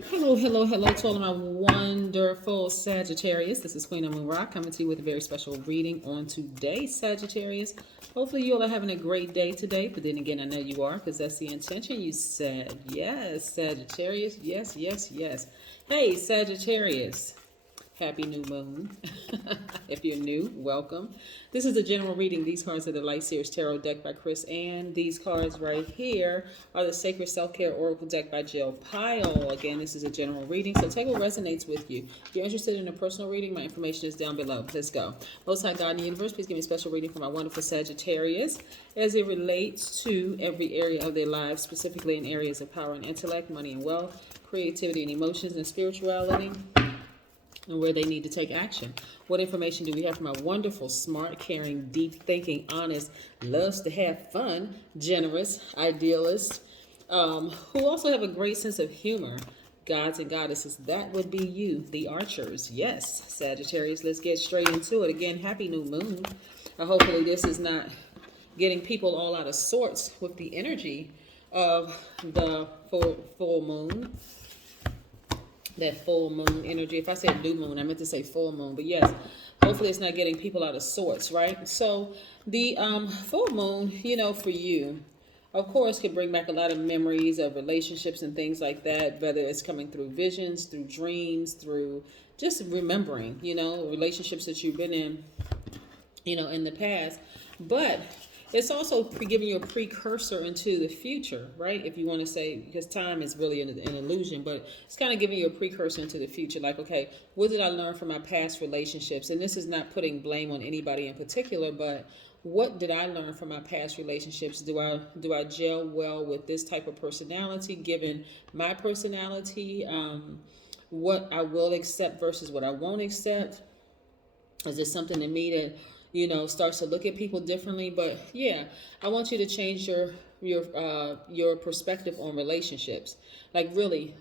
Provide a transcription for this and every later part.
Hello, hello, hello to all of my wonderful Sagittarius. This is Queen Amun Ra coming to you with a very special reading on today, Sagittarius. Hopefully you all are having a great day today, but then again, I know you are because that's the intention. You said, yes, Sagittarius, yes, yes, yes. Hey, Sagittarius. Happy new moon. If you're new, welcome. This is a general reading. These cards are the Light Series Tarot deck by Chris, and these cards right here are the Sacred Self-Care Oracle deck by Jill Pyle. Again, this is a general reading, so take what resonates with you. If you're interested in a personal reading, my information is down below. Let's go. Most High God in the universe, please give me a special reading for my wonderful Sagittarius as it relates to every area of their lives, specifically in areas of power and intellect, money and wealth, creativity and emotions, and spirituality, and where they need to take action. What information do we have from our wonderful, smart, caring, deep thinking, honest, loves to have fun, generous, idealist, who also have a great sense of humor, gods and goddesses? That would be you, the archers. Yes, Sagittarius, let's get straight into it. Again, happy new moon. Hopefully this is not getting people all out of sorts with the energy of the full moon. That full moon energy. If I said new moon, I meant to say full moon. But yes, hopefully it's not getting people out of sorts, right? So the full moon, for you, of course, could bring back a lot of memories of relationships and things like that, whether it's coming through visions, through dreams, through just remembering, relationships that you've been in the past. But it's also giving you a precursor into the future, right? If you want to say, because time is really an illusion, but it's kind of giving you a precursor into the future. Like, okay, what did I learn from my past relationships? And this is not putting blame on anybody in particular, but what did I learn from my past relationships? Do I gel well with this type of personality, given my personality? What I will accept versus what I won't accept? Is there something in me that starts to look at people differently? But yeah, I want you to change your perspective on relationships. Like, really,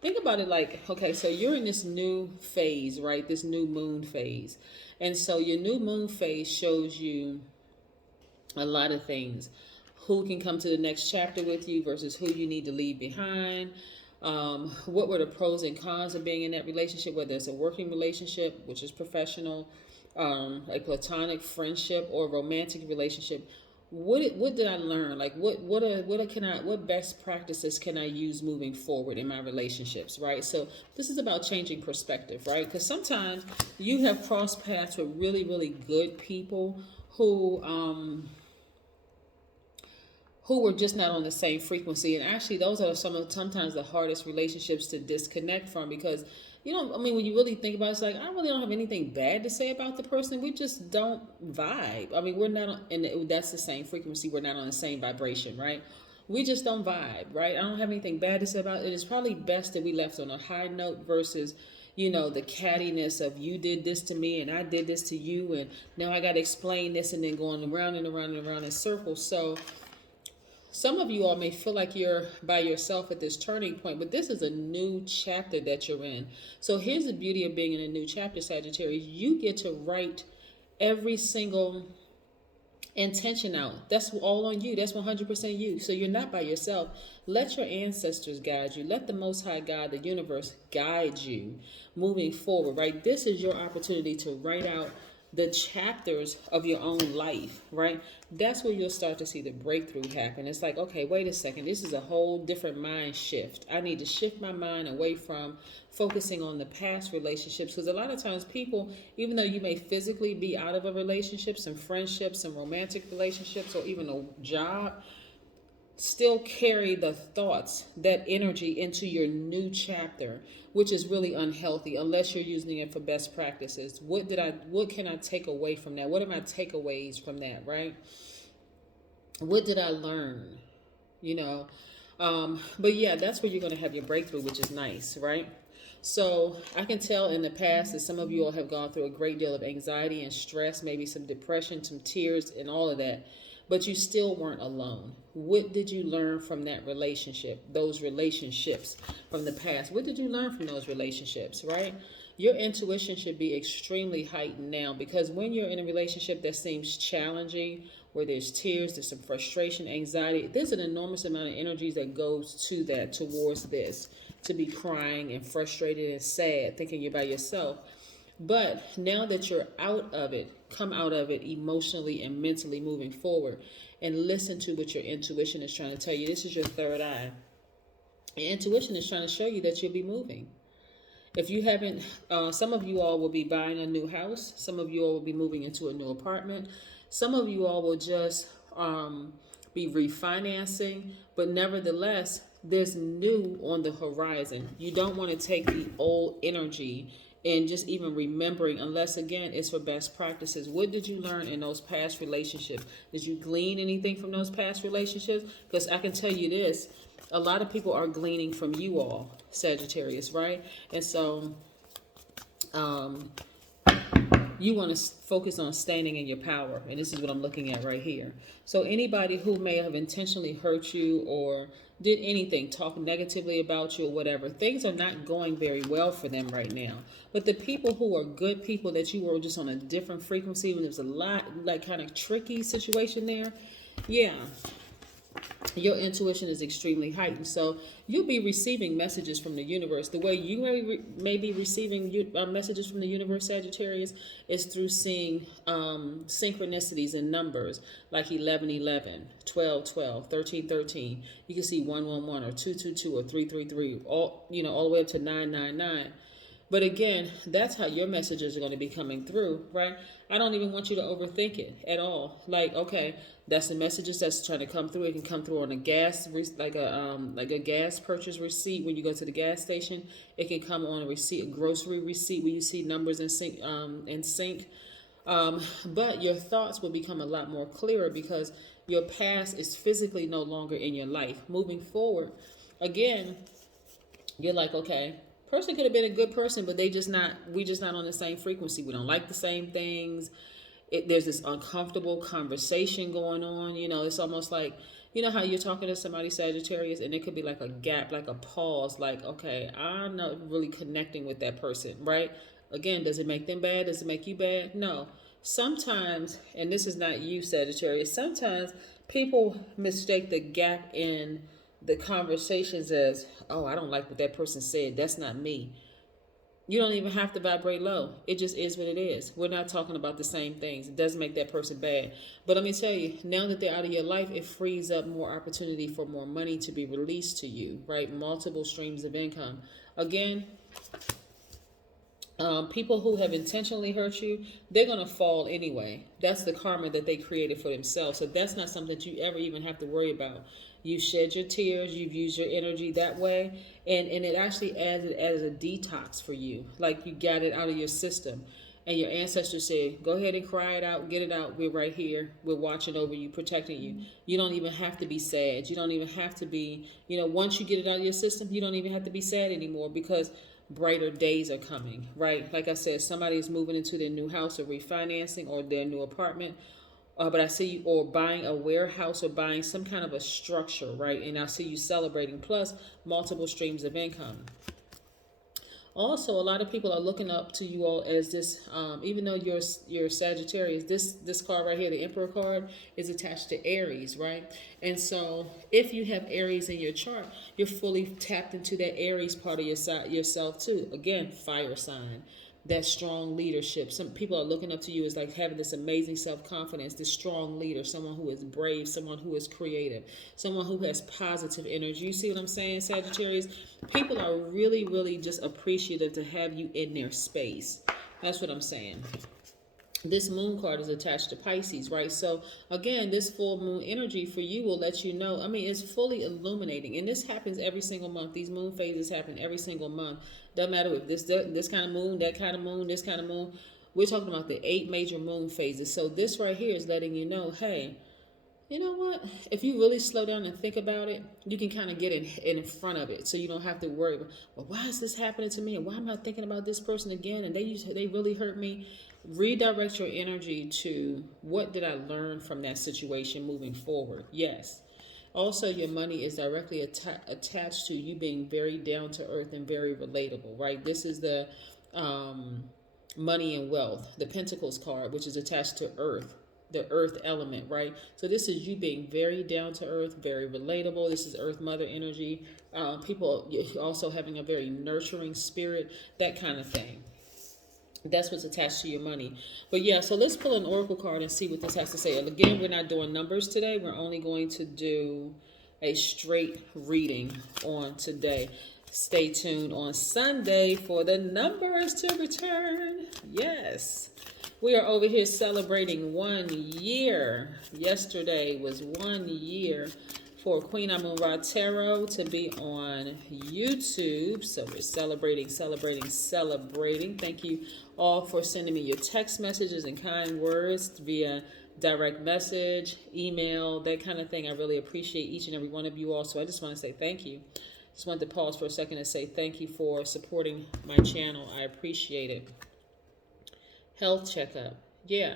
think about it like, okay, so you're in this new phase, right? This new moon phase. And so your new moon phase shows you a lot of things. Who can come to the next chapter with you versus who you need to leave behind. What were the pros and cons of being in that relationship, whether it's a working relationship, which is professional, a platonic friendship, or a romantic relationship? What did I learn? Like, what best practices can I use moving forward in my relationships, right? So this is about changing perspective, right? Because sometimes you have crossed paths with really, really good people who were just not on the same frequency. And actually, those are sometimes the hardest relationships to disconnect from, because when you really think about it, it's like, I really don't have anything bad to say about the person. We just don't vibe. I mean, we're not and that's the same frequency. We're not on the same vibration, right? We just don't vibe, right? I don't have anything bad to say about it. It's probably best that we left on a high note versus the cattiness of, you did this to me and I did this to you, and now I got to explain this, and then going around and around and around in circles. So some of you all may feel like you're by yourself at this turning point, but this is a new chapter that you're in. So here's the beauty of being in a new chapter, Sagittarius. You get to write every single intention out. That's all on you. That's 100% you. So you're not by yourself. Let your ancestors guide you. Let the Most High God, the universe, guide you moving forward, right? This is your opportunity to write out the chapters of your own life, right? That's where you'll start to see the breakthrough happen. It's like, okay, wait a second. This is a whole different mind shift. I need to shift my mind away from focusing on the past relationships, because a lot of times people, even though you may physically be out of a relationship, some friendships, some romantic relationships, or even a job, still carry the thoughts, that energy into your new chapter, which is really unhealthy unless you're using it for best practices. What can I take away from that? What are my takeaways from that, right? What did I learn? But yeah, that's where you're going to have your breakthrough, which is nice, right? So I can tell in the past that some of you all have gone through a great deal of anxiety and stress, maybe some depression, some tears, and all of that. But you still weren't alone. What did you learn from that relationship, those relationships from the past? What did you learn from those relationships, right? Your intuition should be extremely heightened now, because when you're in a relationship that seems challenging, where there's tears, there's some frustration, anxiety, there's an enormous amount of energies that goes to that, towards this. to be crying and frustrated and sad, thinking you're by yourself. But now that you're out of it, come out of it emotionally and mentally moving forward, and listen to what your intuition is trying to tell you. This is your third eye. Your intuition is trying to show you that you'll be moving. If you haven't, some of you all will be buying a new house. Some of you all will be moving into a new apartment. Some of you all will just be refinancing. But nevertheless, there's new on the horizon. You don't want to take the old energy and just even remembering, unless again it's for best practices. What did you learn in those past relationships? Did you glean anything from those past relationships? Because I can tell you this, a lot of people are gleaning from you all, Sagittarius, right? And so you want to focus on standing in your power. And this is what I'm looking at right here. So anybody who may have intentionally hurt you or did anything, talk negatively about you or whatever, things are not going very well for them right now. But the people who are good people that you were just on a different frequency, when there's a lot, like kind of tricky situation there, yeah, your intuition is extremely heightened. So you'll be receiving messages from the universe. The way you may be receiving messages from the universe, Sagittarius, is through seeing synchronicities in numbers like 1111, 1212, 1313. You can see 111 or 222 or 333, all the way up to 999. But again, that's how your messages are going to be coming through, right? I don't even want you to overthink it at all. Like, okay, that's the messages that's trying to come through. It can come through on a gas, like a gas purchase receipt when you go to the gas station. It can come on a receipt, a grocery receipt, where you see numbers in sync. But your thoughts will become a lot more clearer because your past is physically no longer in your life. Moving forward, again, you're like, okay, person could have been a good person, but we just not on the same frequency. We don't like the same things. There's this uncomfortable conversation going on. It's almost like, how you're talking to somebody, Sagittarius, and it could be like a gap, like a pause, like, okay, I'm not really connecting with that person, right? Again, does it make them bad? Does it make you bad? No. Sometimes, and this is not you, Sagittarius, sometimes people mistake the gap in the conversations as, oh, I don't like what that person said. That's not me. You don't even have to vibrate low. It just is what it is. We're not talking about the same things. It doesn't make that person bad. But let me tell you, now that they're out of your life, it frees up more opportunity for more money to be released to you, right? Multiple streams of income. Again, people who have intentionally hurt you, they're going to fall anyway. That's the karma that they created for themselves. So that's not something that you ever even have to worry about. You shed your tears, you've used your energy that way, and it actually adds it as a detox for you. Like you got it out of your system. And your ancestors said, go ahead and cry it out, get it out. We're right here. We're watching over you, protecting you. You don't even have to be sad. You don't even have to be, once you get it out of your system, you don't even have to be sad anymore because brighter days are coming, right? Like I said, somebody is moving into their new house or refinancing or their new apartment. But I see you or buying a warehouse or buying some kind of a structure, right? And I see you celebrating, plus multiple streams of income. Also, a lot of people are looking up to you all as this, even though you're Sagittarius, this card right here, the Emperor card, is attached to Aries, right? And so if you have Aries in your chart, you're fully tapped into that Aries part of yourself too. Again, fire sign. That strong leadership. Some people are looking up to you as like having this amazing self-confidence, this strong leader, someone who is brave, someone who is creative, someone who has positive energy. You see what I'm saying, Sagittarius? People are really, really just appreciative to have you in their space. That's what I'm saying. This moon card is attached to Pisces, right? So again, this full moon energy for you will let you know, it's fully illuminating. And this happens every single month. These moon phases happen every single month. Doesn't matter if this kind of moon, that kind of moon, this kind of moon. We're talking about the 8 major moon phases. So this right here is letting you know, hey, you know what? If you really slow down and think about it, you can kind of get in front of it. So you don't have to worry about, well, why is this happening to me? And why am I thinking about this person again? And they really hurt me. Redirect your energy to what did I learn from that situation moving forward? Yes. Also, your money is directly attached to you being very down to earth and very relatable, right? This is the money and wealth, the Pentacles card, which is attached to earth. the earth element, right? So this is you being very down to earth, very relatable. This is earth mother energy. People also having a very nurturing spirit, that kind of thing. That's what's attached to your money. But yeah, so let's pull an oracle card and see what this has to say. And again, we're not doing numbers today. We're only going to do a straight reading on today. Stay tuned on Sunday for the numbers to return. Yes. We are over here celebrating 1 year. Yesterday was 1 year for Queen Amun Ra Tarot to be on YouTube. So we're celebrating. Thank you all for sending me your text messages and kind words via direct message, email, that kind of thing. I really appreciate each and every one of you all. So I just want to say thank you. Just wanted to pause for a second and say thank you for supporting my channel. I appreciate it. Health checkup. Yeah.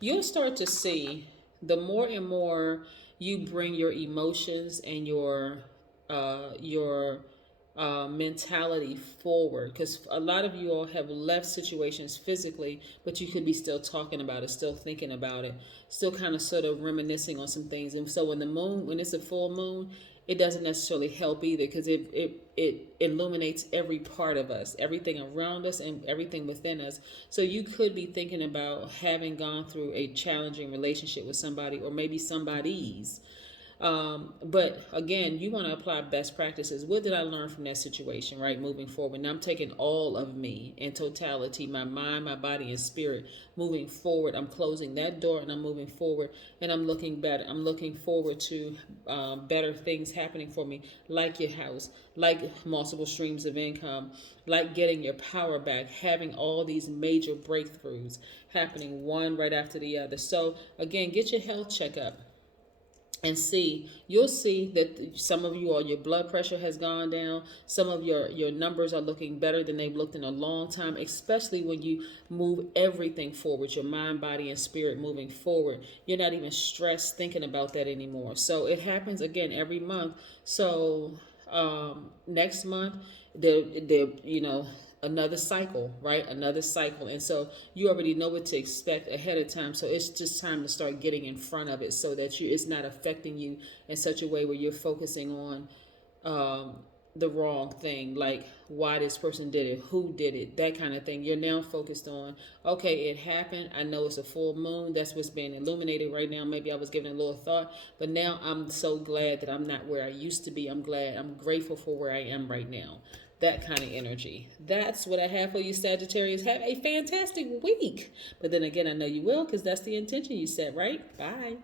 You'll start to see the more and more you bring your emotions and your mentality forward, because a lot of you all have left situations physically, but you could be still talking about it, still thinking about it, still kind of sort of reminiscing on some things. And so when it's a full moon, it doesn't necessarily help either, because it illuminates every part of us, everything around us and everything within us. So you could be thinking about having gone through a challenging relationship with somebody, or maybe somebody's. But again, you want to apply best practices. What did I learn from that situation, right? Moving forward. Now I'm taking all of me in totality, my mind, my body, and spirit, moving forward. I'm closing that door and I'm moving forward, and I'm looking better. I'm looking forward to better things happening for me, like your house, like multiple streams of income, like getting your power back, having all these major breakthroughs happening one right after the other. So again, get your health checkup. And you'll see that some of you all, your blood pressure has gone down. Some of your numbers are looking better than they've looked in a long time, especially when you move everything forward, your mind, body, and spirit moving forward. You're not even stressed thinking about that anymore. So it happens again every month. So next month, another cycle, right? Another cycle. And so you already know what to expect ahead of time. So it's just time to start getting in front of it, so that it's not affecting you in such a way where you're focusing on the wrong thing, like why this person did it, who did it, that kind of thing. You're now focused on, okay, it happened. I know it's a full moon. That's what's being illuminated right now. Maybe I was giving a little thought, but now I'm so glad that I'm not where I used to be. I'm grateful for where I am right now. That kind of energy. That's what I have for you, Sagittarius. Have a fantastic week. But then again, I know you will, because that's the intention you set, right? Bye.